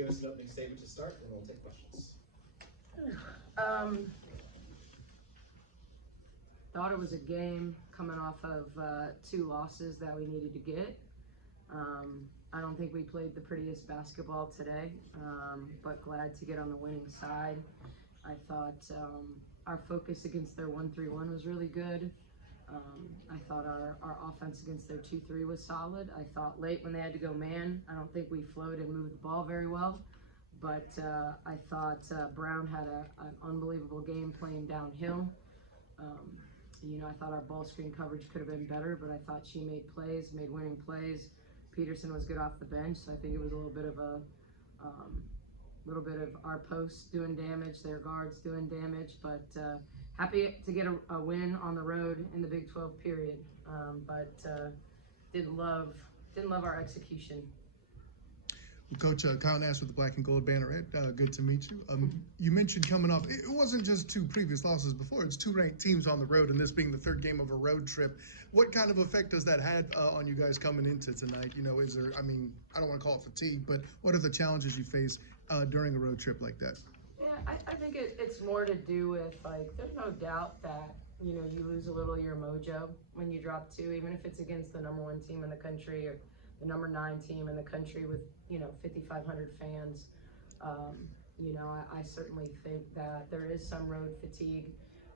give us an opening statement to start, and we'll take questions. Thought it was a game coming off of 2 losses that we needed to get. I don't think we played the prettiest basketball today, but glad to get on the winning side. I thought our focus against their 1-3-1 was really good. I thought our offense against their 2-3 was solid. I thought late when they had to go man, I don't think we flowed and moved the ball very well. But I thought Brown had an unbelievable game playing downhill. I thought our ball screen coverage could have been better, but I thought she made winning plays. Peterson was good off the bench, so I think it was a little bit of our posts doing damage, their guards doing damage, but happy to get a win on the road in the Big 12 period, but didn't love our execution. Coach, Kyle Nash with the Black and Gold Banneret. Good to meet you. You mentioned coming off, it wasn't just 2 previous losses before, it's 2 ranked teams on the road, and this being the 3rd game of a road trip. What kind of effect does that have on you guys coming into tonight? Is there, I don't want to call it fatigue, but what are the challenges you face during a road trip like that? Yeah, I think it's more to do with, there's no doubt that, you lose a little of your mojo when you drop 2, even if it's against the number 1 team in the country or the number 9 team in the country with 5,500 fans. I certainly think that there is some road fatigue.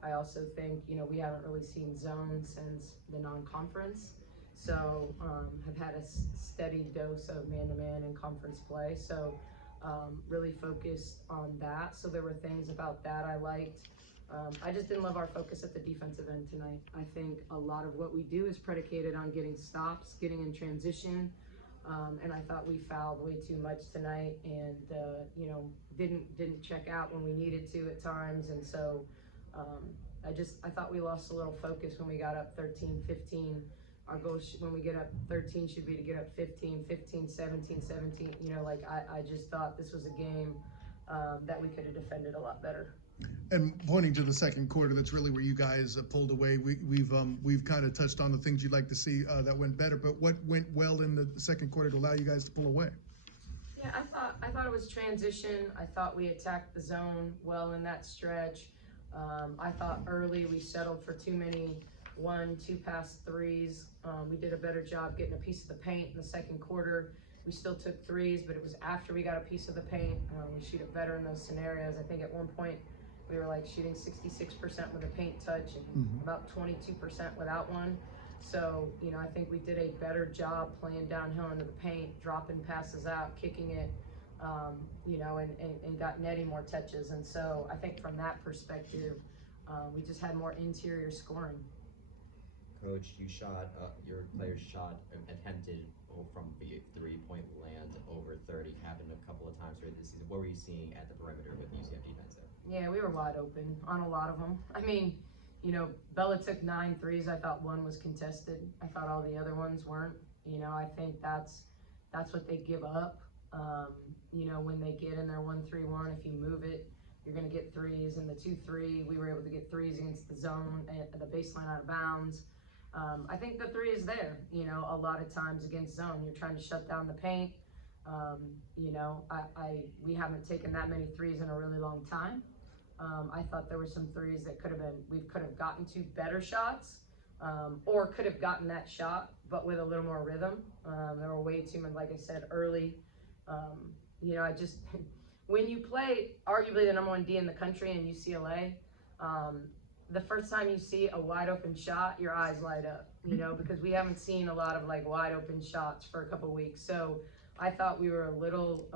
I also think we haven't really seen zone since the non-conference, so have had a steady dose of man-to-man and conference play. So really focused on that. So there were things about that I liked. I just didn't love our focus at the defensive end tonight. I think a lot of what we do is predicated on getting stops, getting in transition, and I thought we fouled way too much tonight, and didn't check out when we needed to at times, and so I thought we lost a little focus when we got up 13-15. Our goal when we get up 13 should be to get up 15, 17. I just thought this was a game that we could have defended a lot better. And pointing to the second quarter, that's really where you guys pulled away. We've kind of touched on the things you'd like to see that went better, but what went well in the second quarter to allow you guys to pull away? Yeah, I thought it was transition. I thought we attacked the zone well in that stretch. I thought early we settled for too many 1-2 pass threes. We did a better job getting a piece of the paint in the second quarter. We still took threes, but it was after we got a piece of the paint. We shoot it better in those scenarios. I think at one point we were shooting 66% with a paint touch and about 22% without one. So, I think we did a better job playing downhill into the paint, dropping passes out, kicking it, and got Nettie more touches. And so I think from that perspective, we just had more interior scoring. Coach, your players attempted from the 3-point land over 30, happened a couple of times during this season. What were you seeing at the perimeter with the UCF defense there? Yeah, we were wide open on a lot of them. Bella took 9 threes. I thought 1 was contested. I thought all the other ones weren't. I think that's what they give up. When they get in their 1-3-1, if you move it, you're going to get threes. And the 2-3, we were able to get threes against the zone at the baseline out of bounds. I think the 3 is there. A lot of times against zone, you're trying to shut down the paint. We haven't taken that many threes in a really long time. I thought there were some threes that we could have gotten to better shots, or could have gotten that shot, but with a little more rhythm. There were way too many, like I said, early. When you play arguably the number 1 D in the country in UCLA, the first time you see a wide open shot, your eyes light up, because we haven't seen a lot of wide open shots for a couple weeks. So I thought we were a little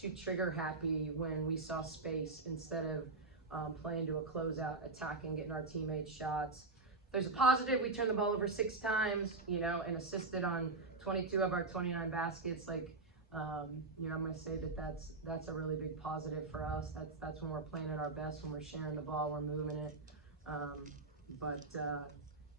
too trigger happy when we saw space instead of playing to a closeout, attacking, getting our teammates shots. There's a positive, we turned the ball over 6 times, and assisted on 22 of our 29 baskets. I'm going to say that's a really big positive for us. That's when we're playing at our best, when we're sharing the ball, we're moving it.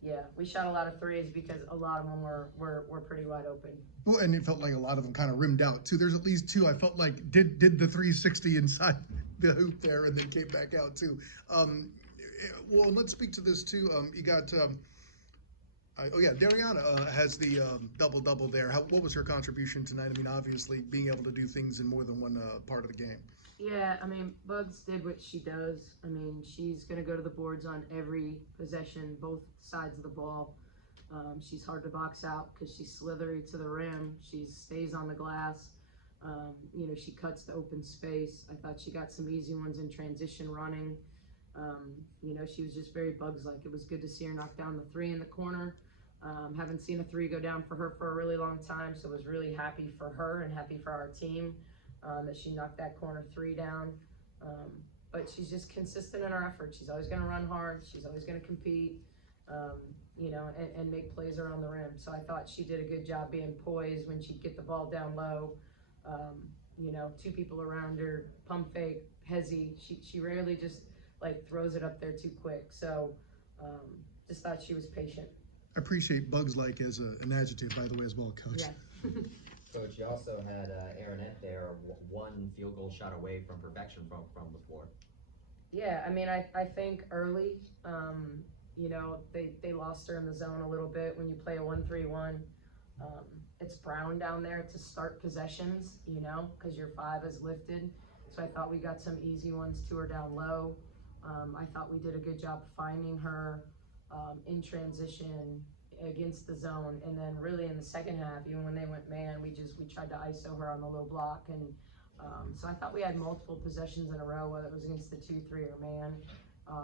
Yeah, we shot a lot of threes because a lot of them were pretty wide open. Well, and it felt like a lot of them kind of rimmed out too. There's at least 2 I felt like did the 360 inside the hoop there and then came back out too. Well, let's speak to this too. You got Dariana has the double-double there. What was her contribution tonight? I mean, obviously, being able to do things in more than one part of the game. Yeah, I mean, Buggs did what she does. I mean, she's going to go to the boards on every possession, both sides of the ball. She's hard to box out because she's slithery to the rim. She stays on the glass. She cuts the open space. I thought she got some easy ones in transition running. She was just very Buggs-like. It was good to see her knock down the three in the corner. Haven't seen a three go down for her for a really long time, so I was really happy for her and happy for our team that she knocked that corner three down. But she's just consistent in her effort. She's always going to run hard. She's always going to compete, and make plays around the rim. So I thought she did a good job being poised when she'd get the ball down low. Two people around her, pump fake, hezzy. She rarely just throws it up there too quick. So just thought she was patient. I appreciate Buggs-like as an adjective, by the way, as well, Coach. Yeah. Coach, you also had Aaronette there, one field goal shot away from perfection from the floor. Yeah, I mean, I think early, they lost her in the zone a little bit when you play a 1-3-1. It's Brown down there to start possessions, because your five is lifted. So I thought we got some easy ones to her down low. I thought we did a good job finding her in transition against the zone, and then really in the second half, even when they went man, we tried to ISO her on the low block, and so I thought we had multiple possessions in a row, whether it was against the 2-3 or man,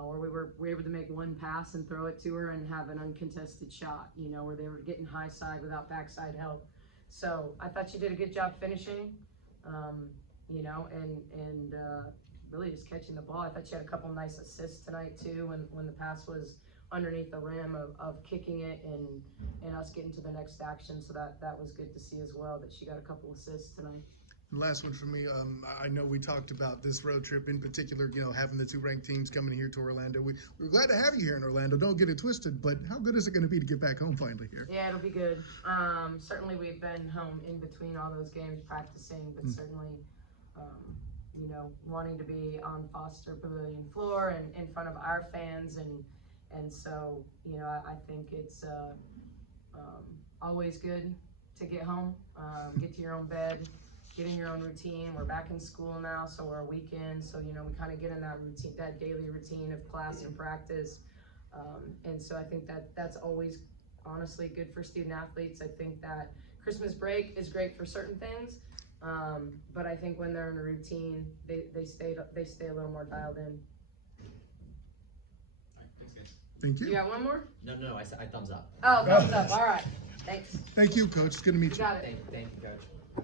where we were able to make one pass and throw it to her and have an uncontested shot, where they were getting high side without backside help. So I thought she did a good job finishing, and really just catching the ball. I thought she had a couple nice assists tonight too, when the pass was underneath the rim of kicking it and us getting to the next action. So that was good to see as well, that she got a couple assists tonight. And last one for me. I know we talked about this road trip in particular, having the two ranked teams coming here to Orlando. We're glad to have you here in Orlando. Don't get it twisted, but how good is it going to be to get back home finally here? Yeah, it'll be good. Certainly we've been home in between all those games practicing, but certainly, wanting to be on Foster Pavilion floor and in front of our fans, and so, I think it's always good to get home, get to your own bed, get in your own routine. We're back in school now, so we're a weekend, so we kind of get in that routine, that daily routine of class and practice, and so I think that's always honestly good for student athletes. I think that Christmas break is great for certain things, but I think when they're in a routine, they stay a little more dialed in. Thank you. You got one more? No, I thumbs up. Oh, thumbs up. All right. Thanks. Thank you, Coach. It's good to meet you. Got it. Thank you, Coach.